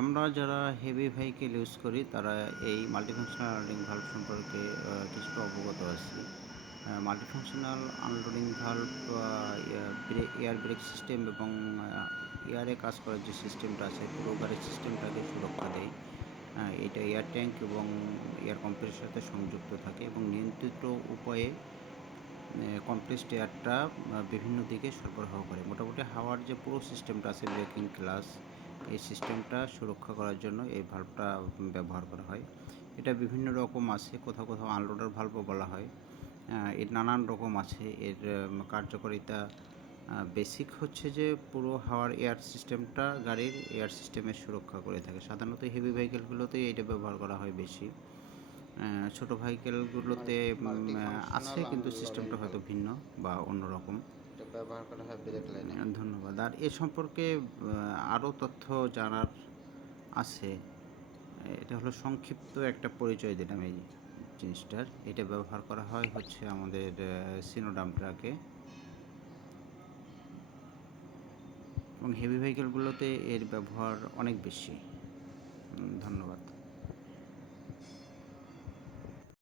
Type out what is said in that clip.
আমরা যারা heavy vehicle use করি তারা এই মাল্টিফাংশনাল আনলোডিং ভালভ সম্পর্কে কিছুটা অবগত আছি। Multifunctional unloading valve air brake system এবং এয়ারে কাজ করার যে সিস্টেমটা আছে পুরো গাড়ির সিস্টেমটাকে সুরক্ষা দেয়। এটা এয়ার ট্যাঙ্ক এবং এয়ার কম্প্রেসরের সাথে সংযুক্ত থাকে এবং নিয়ন্ত্রিত উপায়ে কমপ্রেসড এয়ারটা বিভিন্ন দিকে সরবরাহ করে। মোটামুটি হাওয়ার যে পুরো সিস্টেমটা আছে ব্রেকিং ক্লাস, এই সিস্টেমটা সুরক্ষা করার জন্য এই ভালভটা ব্যবহার করা হয়। এটা বিভিন্ন রকম আছে, কোথাও কোথাও আনলোডার ভালভও বলা হয়। এর নানান রকম আছে। এর কার্যকারিতা বেসিক হচ্ছে যে পুরো হাওয়ার এয়ার সিস্টেমটা গাড়ির এয়ার সিস্টেমের সুরক্ষা করে থাকে। সাধারণত হেভি ভেহিকেলগুলোতেই এটা ব্যবহার করা হয় বেশি। ছোটো ভেহিকেলগুলোতে আছে কিন্তু সিস্টেমটা হয়তো ভিন্ন বা অন্যরকম। এটা ব্যবহার করা হয় ব্রেক লাইনে। ধন্যবাদ। আর এ সম্পর্কে আরও তথ্য জানার আছে। এটা হলো সংক্ষিপ্ত একটা পরিচয় দিলাম এই জিনিসটার। এটা ব্যবহার করা হয় হচ্ছে আমাদের সিনোডাম ট্রাকে এবং হেভি ভেহিকেলগুলোতে এর ব্যবহার অনেক বেশি। ধন্যবাদ।